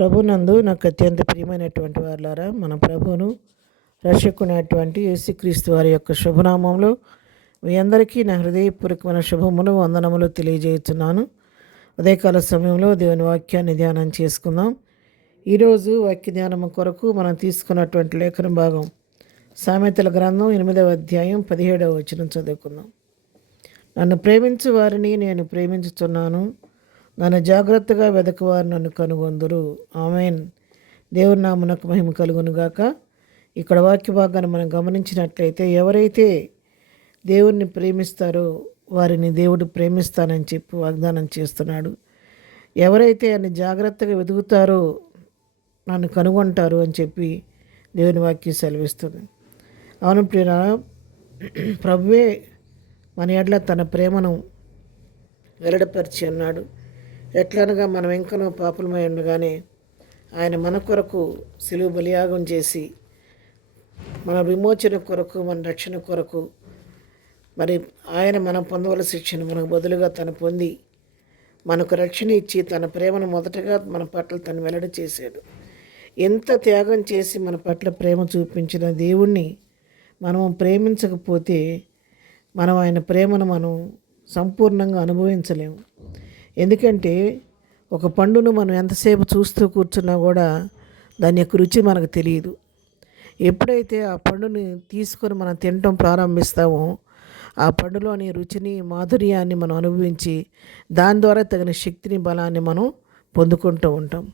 ప్రభునందు నాకు అత్యంత ప్రియమైనటువంటి వారులారా, మన ప్రభువును రక్షకునైనటువంటి యేసుక్రీస్తు వారి యొక్క శుభనామంలో మీ అందరికీ నా హృదయపూర్వకమైన శుభములు వందనములు తెలియజేస్తున్నాను. ఉదయకాల సమయంలో దేవుని వాక్యాన్ని ధ్యానం చేసుకుందాం. ఈరోజు వాక్య ధ్యానం కొరకు మనం తీసుకున్నటువంటి లేఖన భాగం సామెతల గ్రంథం 8వ అధ్యాయం 17వ వచనం చదువుకుందాం. నన్ను ప్రేమించు వారిని నేను ప్రేమించుచున్నాను, నన్ను జాగ్రత్తగా వెదకువారు నన్ను కనుగొందురు. ఆమెన్. దేవుని నామమునకు మహిమ కలుగును గాక. ఇక్కడ వాక్య భాగాన్ని మనం గమనించినట్లయితే, ఎవరైతే దేవుణ్ణి ప్రేమిస్తారో వారిని దేవుడు ప్రేమిస్తానని చెప్పి వాగ్దానం చేస్తున్నాడు. ఎవరైతే ఆయన జాగ్రత్తగా వెతుకుతారో నన్ను కనుగొంటారు అని చెప్పి దేవుని వాక్యం సెలవిస్తుంది. అవును ప్రియుల, ప్రభువే మన ఎడల తన ప్రేమను వెల్లడిపరిచి అన్నాడు. ఎట్లనగా మనం ఇంకనో పాపులమై ఉండగానే ఆయన మన కొరకు సిలువ బలియాగం చేసి మన విమోచన కొరకు, మన రక్షణ కొరకు, మరి ఆయన మనం పొందవలసిన శిక్షను మనకు బదులుగా తను పొంది మనకు రక్షణ ఇచ్చి తన ప్రేమను మొదటగా మన పట్ల తను వెల్లడి చేశాడు. ఎంత త్యాగం చేసి మన పట్ల ప్రేమ చూపించిన దేవుణ్ణి మనం ప్రేమించకపోతే మనం ఆయన ప్రేమను మనం సంపూర్ణంగా అనుభవించలేము. ఎందుకంటే ఒక పండును మనం ఎంతసేపు చూస్తూ కూర్చున్నా కూడా దాని యొక్క రుచి మనకు తెలియదు. ఎప్పుడైతే ఆ పండుని తీసుకొని మనం తినటం ప్రారంభిస్తామో ఆ పండులోని రుచిని, మాధుర్యాన్ని మనం అనుభవించి దాని ద్వారా తగిన శక్తిని, బలాన్ని మనం పొందుకుంటూ ఉంటాం.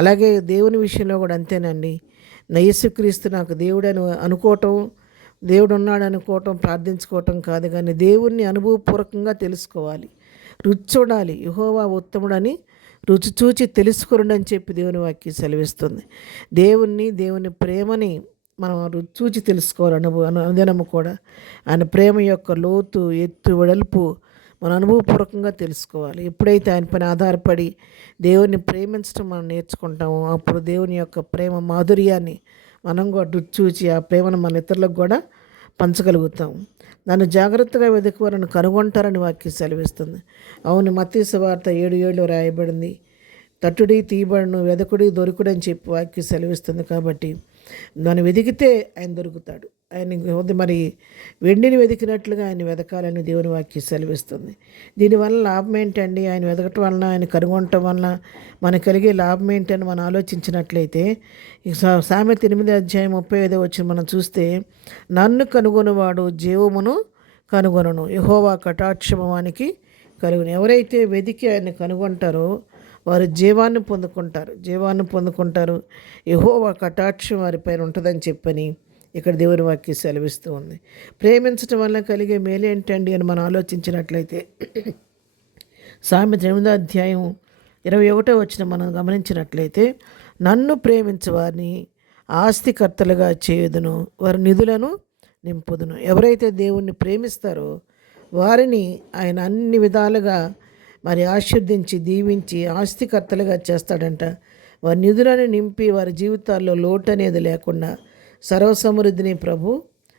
అలాగే దేవుని విషయంలో కూడా అంతేనండి. యేసుక్రీస్తు నాకు దేవుడని అనుకోవటం, దేవుడు ఉన్నాడు అనుకోవటం, ప్రార్థించుకోవటం కాదు, కానీ దేవుణ్ణి అనుభవపూర్వకంగా తెలుసుకోవాలి, రుచి చూడాలి. యెహోవా ఉత్తముడని రుచి చూచి తెలుసుకోండి అని చెప్పి దేవుని వాక్యం సెలవిస్తుంది. దేవుని ప్రేమని మనం రుచి చూచి తెలుసుకోవాలి. అనుదినము కూడా ఆయన ప్రేమ యొక్క లోతు, ఎత్తు, వెడల్పు మనం అనుభవపూర్వకంగా తెలుసుకోవాలి. ఎప్పుడైతే ఆయన పైన ఆధారపడి దేవుణ్ణి ప్రేమించడం మనం నేర్చుకుంటామో అప్పుడు దేవుని యొక్క ప్రేమ మాధుర్యాన్ని మనం కూడా రుచి చూచి ఆ ప్రేమను మన ఇతరులకు కూడా పంచగలుగుతాం. నన్ను జాగ్రత్తగా వెతుకువారని కనుగొంటారని వాక్యం సెలవిస్తుంది. అవును, మత్తయి సువార్త 7:7 రాయబడింది. తట్టుడి తీయబడును, వెదకుడి దొరుకుడు అని చెప్పి వాక్యం సెలవిస్తుంది. కాబట్టి నన్ను వెతికితే ఆయన దొరుకుతాడు. ఆయన మరి వెండిని వెతికినట్లుగా ఆయన వెతకాలని దేవుని వాక్యం సెలవిస్తుంది. దీనివల్ల లాభం ఏంటండి? ఆయన వెతకటం వలన, ఆయన కనుగొనటం వలన మనకు కలిగే లాభం ఏంటని మనం ఆలోచించినట్లయితే సామెత 8వ అధ్యాయం 35వ వచనం మనం చూస్తే, నన్ను కనుగొనువాడు జీవమును కనుగొనను, యెహోవా కటాక్షము వానికి కలుగును. ఎవరైతే వెతికి ఆయన కనుగొంటారో వారు జీవాన్ని పొందుకుంటారు. యెహోవా కటాక్షం వారిపైన ఉంటుందని చెప్పని ఇక్కడ దేవుని వాక్యం సెలవిస్తూ ఉంది. ప్రేమించడం వల్ల కలిగే మేలేంటండి అని మనం ఆలోచించినట్లయితే సామెత 8వ అధ్యాయం 21వ వచనం మనం గమనించినట్లయితే, నన్ను ప్రేమించే వారిని ఆస్తికర్తలుగా చేయుదును, వారి నిధులను నింపుదును. ఎవరైతే దేవుణ్ణి ప్రేమిస్తారో వారిని ఆయన అన్ని విధాలుగా మరి ఆశీర్దించి, దీవించి ఆస్తికర్తలుగా చేస్తాడంట. వారి నిధులను నింపి వారి జీవితాల్లో లోటు అనేది లేకుండా సర్వసమృద్ధిని ప్రభు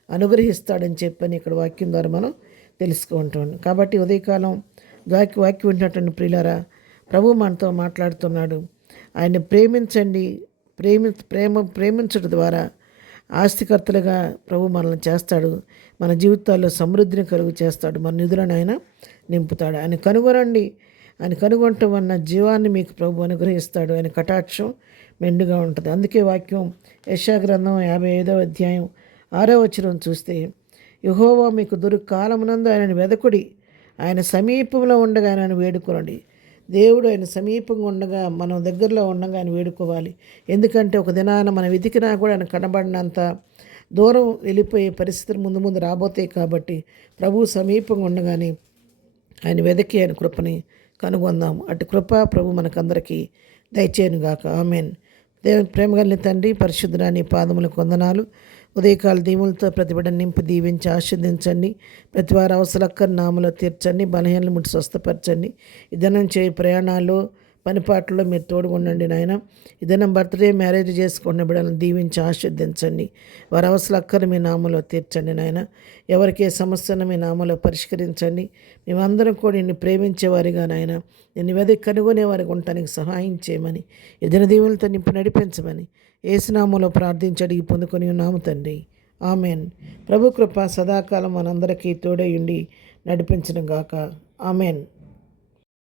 అనుగ్రహిస్తాడని చెప్పని ఇక్కడ వాక్యం ద్వారా మనం తెలుసుకుంటాం. కాబట్టి ఉదయకాలం వాక్యం వింటున్నటువంటి ప్రియులారా, ప్రభు మనతో మాట్లాడుతున్నాడు. ఆయన్ని ప్రేమించండి. ప్రేమించడం ద్వారా ఆస్తికర్తలుగా ప్రభు మనల్ని చేస్తాడు. మన జీవితాల్లో సమృద్ధిని కలుగు చేస్తాడు. మన నిధులను ఆయన నింపుతాడు. ఆయన కనుగొనండి. ఆయన కనుగొనటం వలన జీవాన్ని మీకు ప్రభు అనుగ్రహిస్తాడు. ఆయన కటాక్షం మెండుగా ఉంటుంది. అందుకే వాక్యం యెషయా గ్రంథం 55వ అధ్యాయం 6వ వచనం చూస్తే, యెహోవా మీకు దొరికి కాలమునందు ఆయనను వెదకుడి, ఆయన సమీపంలో ఉండగా ఆయనను వేడుకోనండి. దేవుడు ఆయన సమీపంగా ఉండగా, మనం దగ్గరలో ఉండగా ఆయన వేడుకోవాలి. ఎందుకంటే ఒక దినాన మనం వెతికినా కూడా ఆయన కనబడినంత దూరం వెళ్ళిపోయే పరిస్థితులు ముందు రాబోతాయి. కాబట్టి ప్రభు సమీపంగా ఉండగానే ఆయన వెదకి ఆయన కృపని కనుగొందాము. అటు కృప ప్రభు మనకందరికీ దయచేయనుగాక. ఆమెన్. దేవుని ప్రేమగలిగిన తండ్రి, పరిశుద్ధుడా, నీ పాదములకు వందనాలు. ఉదయకాల దీవులతో ప్రతిబిడ్డను నింపి దీవించి ఆశీర్దించండి. ప్రతి వారి అవసరక్కర్ నామలో తీర్చండి. బలహీనలు ముట్టి స్వస్థపరచండి. ఈ దినం చేయి ప్రయాణాల్లో పనిపాట్లలో మీరు తోడుగా ఉండండి నాయన. ఏదైనా బర్త్డే మ్యారేజ్ చేసుకున్న బిడ్డలను దీవించి ఆశీర్దించండి. వారి అవసరం అక్కలు మీ నామలో తీర్చండి నాయన. ఎవరికి ఏ సమస్యను మీ నామలో పరిష్కరించండి. మేమందరం కూడా నిన్ను ప్రేమించేవారిగా నాయన, నిన్ను వెదకి కనుగొనేవారికి ఉండటానికి సహాయం చేయమని, ఎదిన దీవులతో నింపు నడిపించమని ఏసునామలో ప్రార్థించి అడిగి పొందుకొని ఉన్నాము తండ్రి. ఆమెన్. ప్రభు కృప సదాకాలం మనందరికీ తోడై ఉండి నడిపించును గాక. ఆమెన్.